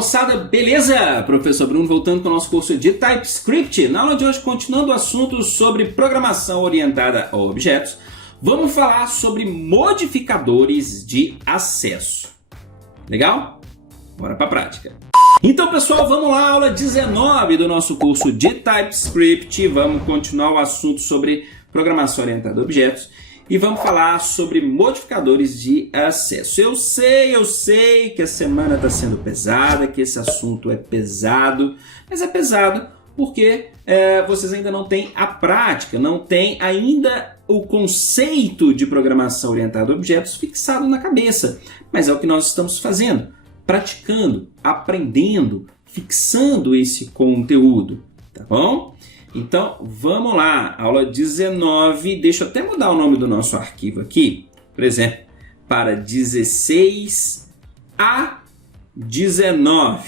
moçada, beleza? Professor Bruno voltando para o nosso curso de TypeScript. Na aula de hoje, continuando o assunto sobre programação orientada a objetos, vamos falar sobre modificadores de acesso. Legal? Bora para a prática. Então, pessoal, vamos lá, aula 19 do nosso curso de TypeScript. Vamos continuar o assunto sobre programação orientada a objetos. E vamos falar sobre modificadores de acesso. Eu sei que a semana está sendo pesada, que esse assunto é pesado, mas é pesado porque vocês ainda não têm a prática, não têm ainda o conceito de programação orientada a objetos fixado na cabeça. Mas é o que nós estamos fazendo, praticando, aprendendo, fixando esse conteúdo, tá bom? Então, vamos lá, aula 19, deixa eu até mudar o nome do nosso arquivo aqui, por exemplo, para 16 a 19,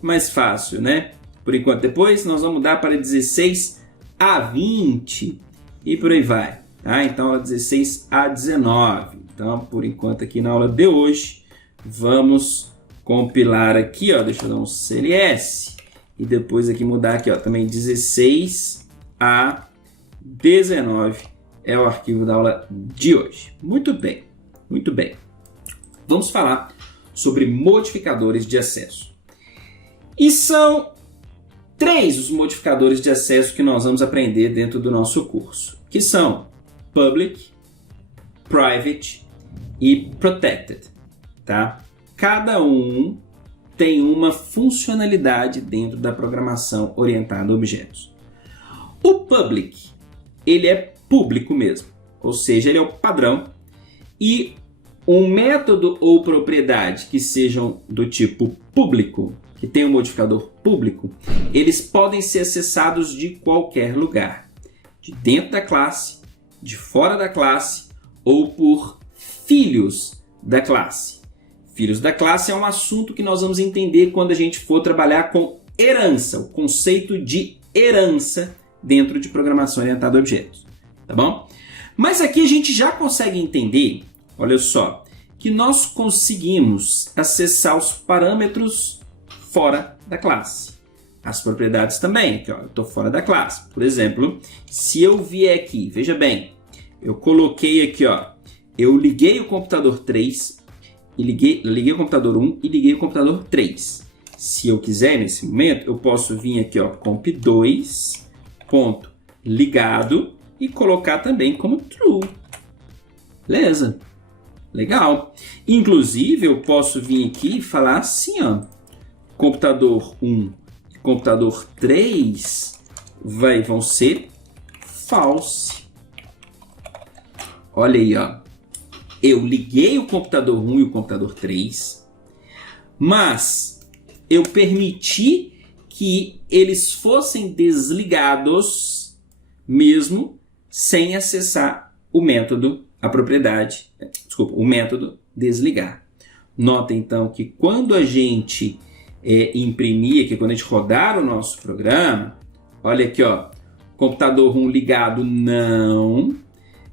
mais fácil, né? Por enquanto, depois nós vamos mudar para 16 a 20 e por aí vai, tá? Então, aula 16 a 19, então, por enquanto aqui na aula de hoje, vamos compilar aqui, ó, deixa eu dar um CLS. E depois aqui mudar aqui, ó, também 16 a 19 é o arquivo da aula de hoje. Muito bem, muito bem. Vamos falar sobre modificadores de acesso. E são 3 os modificadores de acesso que nós vamos aprender dentro do nosso curso, que são Public, Private e Protected, tá? Cada um tem uma funcionalidade dentro da programação orientada a objetos. O public, ele é público mesmo, ou seja, ele é o padrão, e um método ou propriedade que sejam do tipo público, que tem um modificador público, eles podem ser acessados de qualquer lugar, de dentro da classe, de fora da classe ou por filhos da classe. Filhos da classe é um assunto que nós vamos entender quando a gente for trabalhar com herança, o conceito de herança dentro de programação orientada a objetos, tá bom? Mas aqui a gente já consegue entender, olha só, que nós conseguimos acessar os parâmetros fora da classe. As propriedades também, aqui ó, eu estou fora da classe. Por exemplo, se eu vier aqui, veja bem, eu coloquei aqui, ó, eu liguei o computador 3, e liguei o computador 1 e liguei o computador 3. Se eu quiser, nesse momento, eu posso vir aqui, ó, comp2, ponto, ligado, e colocar também como true. Beleza? Legal. Inclusive, eu posso vir aqui e falar assim, ó, computador 1 e computador 3 vão ser false. Olha aí, ó. Eu liguei o computador 1 e o computador 3, mas eu permiti que eles fossem desligados mesmo sem acessar o método, a propriedade, desculpa, o método desligar. Nota então que quando a gente imprimir aqui, quando a gente rodar o nosso programa, olha aqui, ó, computador 1 ligado não,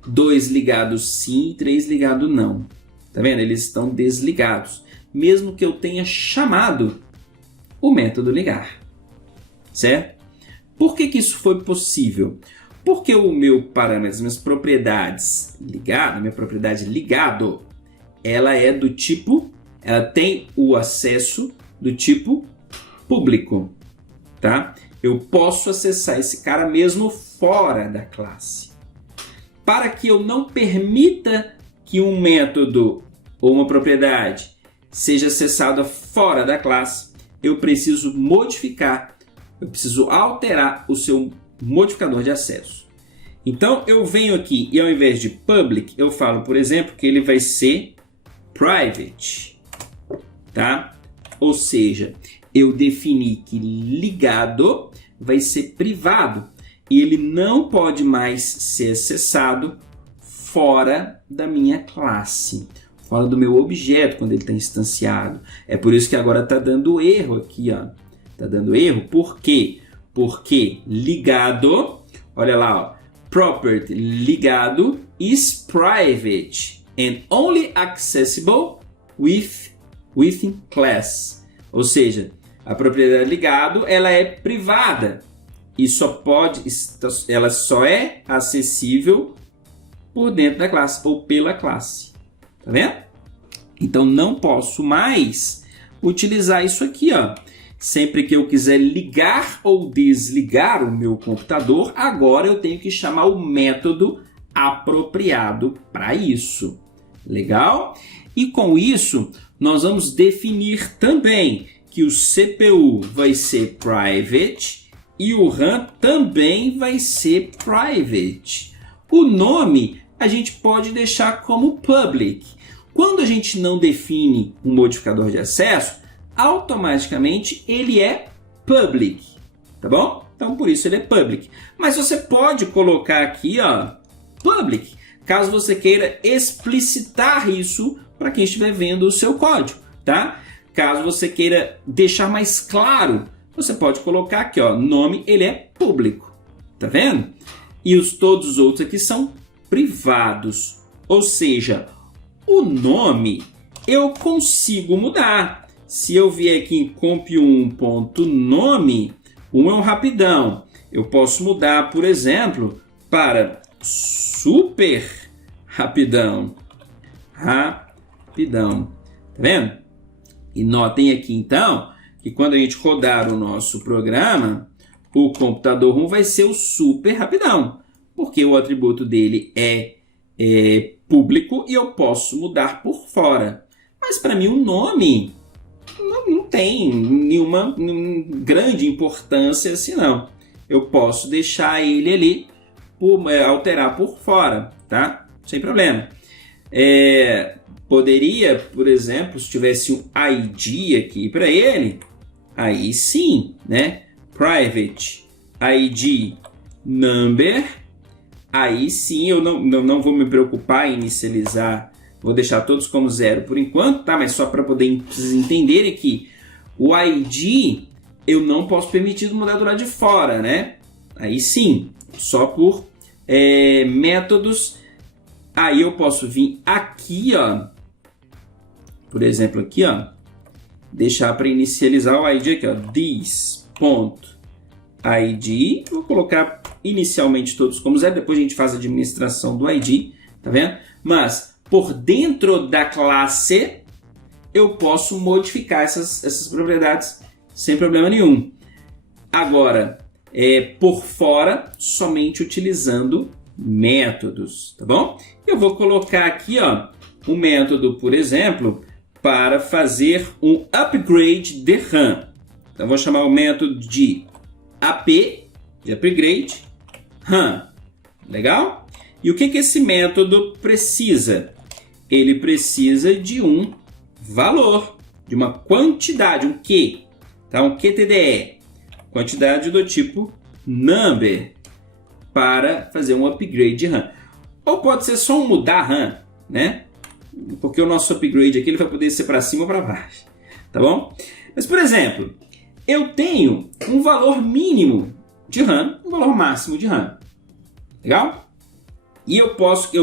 2 ligados sim, 3 ligado não. Tá vendo? Eles estão desligados, mesmo que eu tenha chamado o método ligar. Certo? Por que isso foi possível? Porque o meu parâmetro, as minhas propriedades ligado, minha propriedade ligado, ela é do tipo, ela tem o acesso do tipo público, tá? Eu posso acessar esse cara mesmo fora da classe. Para que eu não permita que um método ou uma propriedade seja acessada fora da classe, eu preciso modificar, eu preciso alterar o seu modificador de acesso. Então, eu venho aqui e ao invés de public, eu falo, por exemplo, que ele vai ser private, tá? Ou seja, eu defini que ligado vai ser privado. E ele não pode mais ser acessado fora da minha classe, fora do meu objeto quando ele está instanciado. É por isso que agora está dando erro aqui, ó. Está dando erro, por quê? Porque ligado, olha lá, ó, property ligado is private and only accessible within class. Ou seja, a propriedade ligado ela é privada e ela só é acessível por dentro da classe ou pela classe. Tá vendo? Então não posso mais utilizar isso aqui, ó. Sempre que eu quiser ligar ou desligar o meu computador, agora eu tenho que chamar o método apropriado para isso. Legal? E com isso, nós vamos definir também que o CPU vai ser private e o RAM também vai ser private. O nome a gente pode deixar como public. Quando a gente não define um modificador de acesso, automaticamente ele é public, tá bom? Então por isso ele é public. Mas você pode colocar aqui, ó, public, caso você queira explicitar isso para quem estiver vendo o seu código, tá? Caso você queira deixar mais claro, você pode colocar aqui, ó, nome ele é público, tá vendo? E todos os outros aqui são privados, ou seja, o nome eu consigo mudar. Se eu vier aqui em comp1.nome, é um rapidão. Eu posso mudar, por exemplo, para super rapidão. Rapidão. Tá vendo? E notem aqui, então, que quando a gente rodar o nosso programa, o computador 1 vai ser o super rapidão. Porque o atributo dele é público e eu posso mudar por fora. Mas para mim o nome não tem nenhuma grande importância assim não. Eu posso deixar ele ali, alterar por fora, tá? Sem problema. Poderia, por exemplo, se tivesse um ID aqui para ele, aí sim, né? Private ID number, aí sim eu não vou me preocupar em inicializar, vou deixar todos como 0 por enquanto, tá? Mas só para poder vocês entenderem que o ID eu não posso permitir mudar do lado de fora, né? Aí sim, só por métodos. Aí eu posso vir aqui, ó, por exemplo, aqui, ó, deixar para inicializar o ID aqui, ó, this.id, vou colocar inicialmente todos como 0, depois a gente faz a administração do ID, tá vendo? Mas por dentro da classe eu posso modificar essas propriedades sem problema nenhum. Agora, por fora, somente utilizando métodos, tá bom? Eu vou colocar aqui, ó, um método, por exemplo, para fazer um upgrade de RAM. Então, vou chamar o método de AP, de upgrade, RAM. Legal? E o que esse método precisa? Ele precisa de um valor, de uma quantidade, um Q, tá? Um QTDE, quantidade do tipo number, para fazer um upgrade de RAM. Ou pode ser só um mudar RAM, né? Porque o nosso upgrade aqui ele vai poder ser para cima ou para baixo, tá bom? Mas, por exemplo, eu tenho um valor mínimo de RAM, um valor máximo de RAM. Legal? E eu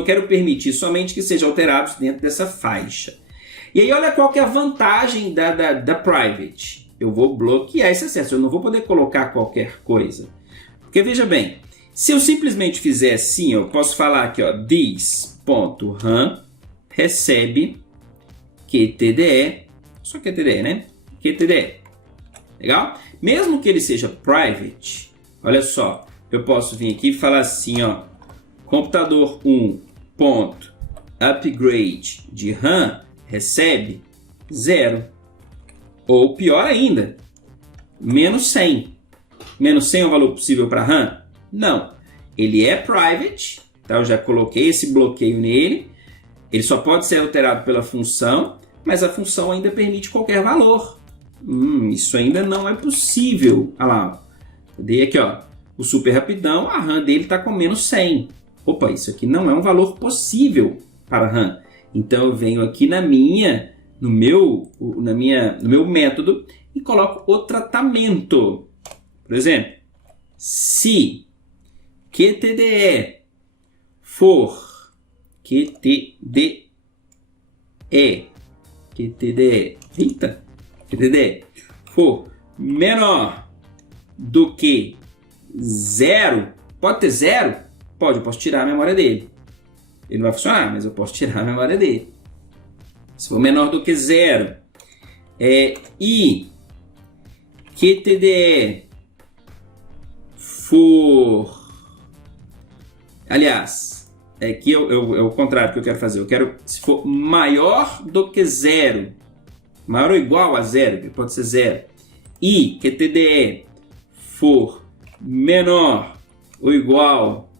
quero permitir somente que sejam alterados dentro dessa faixa. E aí, olha qual que é a vantagem da private. Eu vou bloquear esse acesso, eu não vou poder colocar qualquer coisa. Porque, veja bem, se eu simplesmente fizer assim, eu posso falar aqui, ó, this.RAM recebe QTDE, só QTDE, né? QTDE. Legal? Mesmo que ele seja private, olha só, eu posso vir aqui e falar assim, ó, computador 1.upgrade de RAM recebe 0. Ou pior ainda, menos 100. Menos 100 é o valor possível para RAM? Não. Ele é private, tá? Eu já coloquei esse bloqueio nele. Ele só pode ser alterado pela função, mas a função ainda permite qualquer valor. Isso ainda não é possível. Olha lá, eu dei aqui, ó, o super rapidão, a RAM dele está com menos 100. Opa, isso aqui não é um valor possível para RAM. Então eu venho aqui no meu método e coloco o tratamento. Por exemplo, se QTDE for QTDE for menor do que 0, pode ter 0? Pode, eu posso tirar a memória dele. Ele não vai funcionar, mas eu posso tirar a memória dele. Se for menor do que 0, e QTDE for... Aliás, aqui é o contrário que eu quero fazer. Eu quero, se for maior do que 0, maior ou igual a 0, que pode ser 0, e QTDE for menor ou igual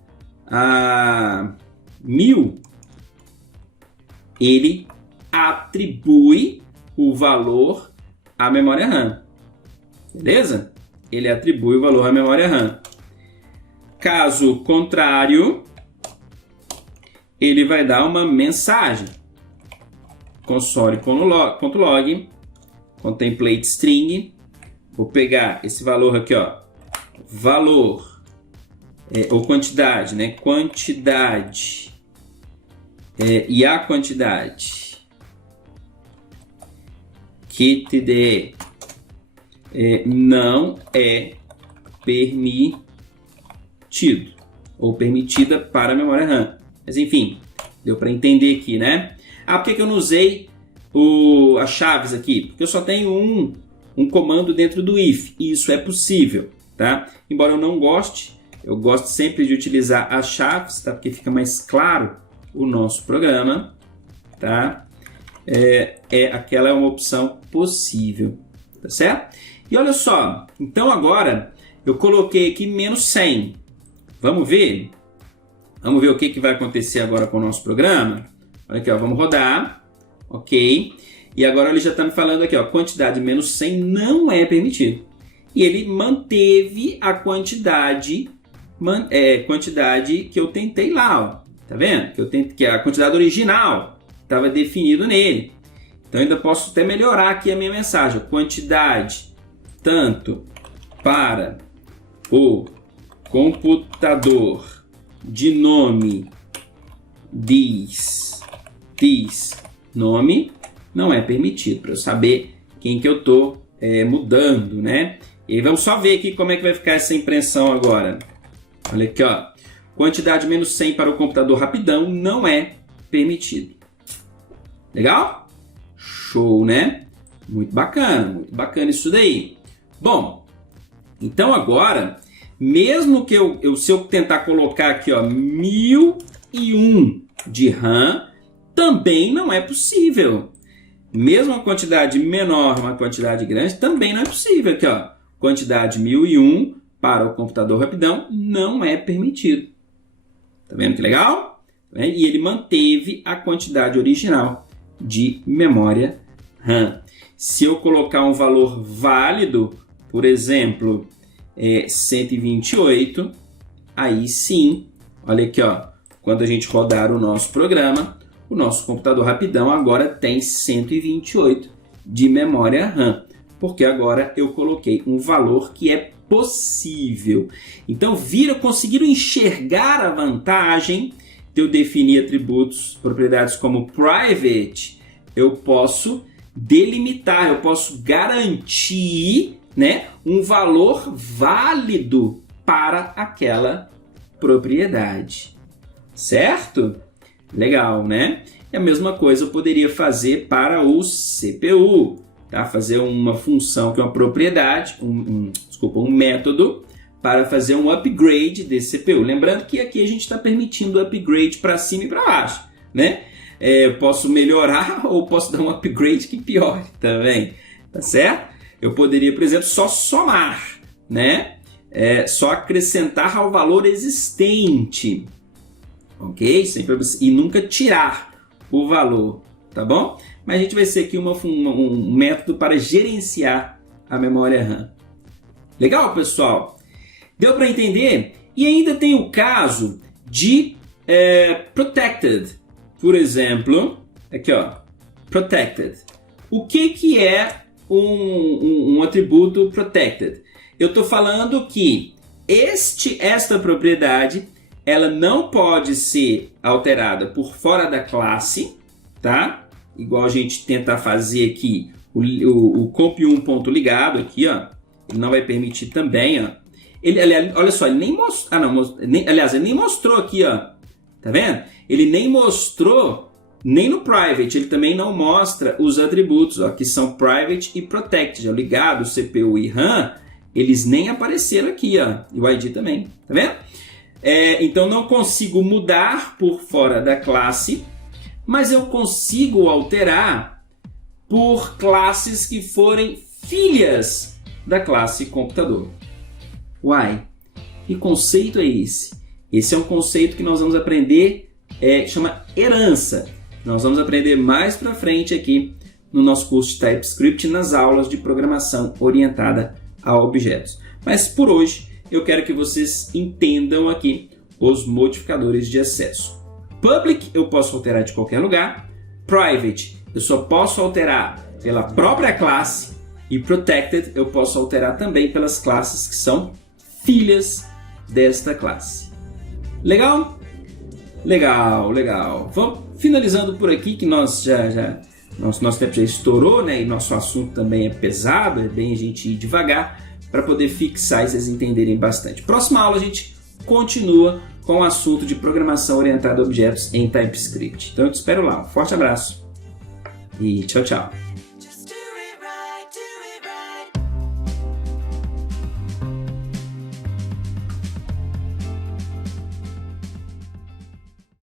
a 1000, ele atribui o valor à memória RAM. Beleza? Ele atribui o valor à memória RAM. Caso contrário, ele vai dar uma mensagem. Console.log, contemplate string. Vou pegar esse valor aqui, ó. Valor, ou quantidade, né? Quantidade. E a quantidade QTDE não é permitido ou permitida para a memória RAM. Mas enfim, deu para entender aqui, né? Por que eu não usei as chaves aqui? Porque eu só tenho um comando dentro do if, e isso é possível, tá? Embora eu não goste, eu gosto sempre de utilizar as chaves, tá? Porque fica mais claro o nosso programa, tá? Aquela é uma opção possível, tá certo? E olha só, então agora eu coloquei aqui menos 100. Vamos ver? Vamos ver o que vai acontecer agora com o nosso programa? Olha aqui, ó, vamos rodar, ok? E agora ele já está me falando aqui, ó, quantidade menos 100 não é permitido. E ele manteve a quantidade que eu tentei lá, ó. Tá vendo? Que a quantidade original estava definido nele. Então ainda posso até melhorar aqui a minha mensagem. Quantidade tanto para o computador de nome diz nome não é permitido, para eu saber quem que eu estou mudando, né? E vamos só ver aqui como é que vai ficar essa impressão agora. Olha aqui, ó. Quantidade menos 100 para o computador rapidão não é permitido. Legal? Show, né? Muito bacana isso daí. Bom, então agora, mesmo que se eu tentar colocar aqui, ó, 1001 de RAM, também não é possível. Mesmo uma quantidade menor, uma quantidade grande, também não é possível. Aqui, ó, quantidade 1001 para o computador rapidão não é permitido. Tá vendo que legal? E ele manteve a quantidade original de memória RAM. Se eu colocar um valor válido, por exemplo, 128, aí sim, olha aqui, ó, quando a gente rodar o nosso programa, o nosso computador rapidão agora tem 128 de memória RAM, porque agora eu coloquei um valor que é possível. Então, conseguiram enxergar a vantagem de eu definir atributos, propriedades como private. Eu posso delimitar, eu posso garantir, né, um valor válido para aquela propriedade. Certo? Legal, né? E a mesma coisa eu poderia fazer para o CPU, tá? Fazer uma função que é uma propriedade, um método para fazer um upgrade desse CPU. Lembrando que aqui a gente está permitindo upgrade para cima e para baixo, né? Eu posso melhorar ou posso dar um upgrade que piore também, tá certo? Eu poderia, por exemplo, só somar, né? Só acrescentar ao valor existente, ok? E nunca tirar o valor, tá bom? Mas a gente vai ser aqui um método para gerenciar a memória RAM. Legal, pessoal? Deu para entender? E ainda tem o caso de protected. Por exemplo, aqui, ó, protected. O que é um atributo protected? Eu estou falando que esta propriedade ela não pode ser alterada por fora da classe, tá? Igual a gente tenta fazer aqui o comp1.ligado aqui, ó, ele não vai permitir também, ó. Olha só, ele nem mostrou, aliás, ele nem mostrou aqui, ó, tá vendo? Ele nem mostrou, nem no private, ele também não mostra os atributos, ó, que são private e protected, ó, ligado, CPU e RAM, eles nem apareceram aqui, ó, e o ID também, tá vendo? Então não consigo mudar por fora da classe, mas eu consigo alterar por classes que forem filhas da classe computador. Uai, que conceito é esse? Esse é um conceito que nós vamos aprender, chama herança. Nós vamos aprender mais para frente aqui no nosso curso de TypeScript nas aulas de programação orientada a objetos. Mas por hoje eu quero que vocês entendam aqui os modificadores de acesso. Public eu posso alterar de qualquer lugar. Private eu só posso alterar pela própria classe. E Protected eu posso alterar também pelas classes que são filhas desta classe. Legal? Legal, legal. Vamos finalizando por aqui, que nosso tempo já estourou, né? E nosso assunto também é pesado, é bem a gente ir devagar para poder fixar e vocês entenderem bastante. Próxima aula a gente continua com o assunto de programação orientada a objetos em TypeScript. Então eu te espero lá. Um forte abraço e tchau, tchau.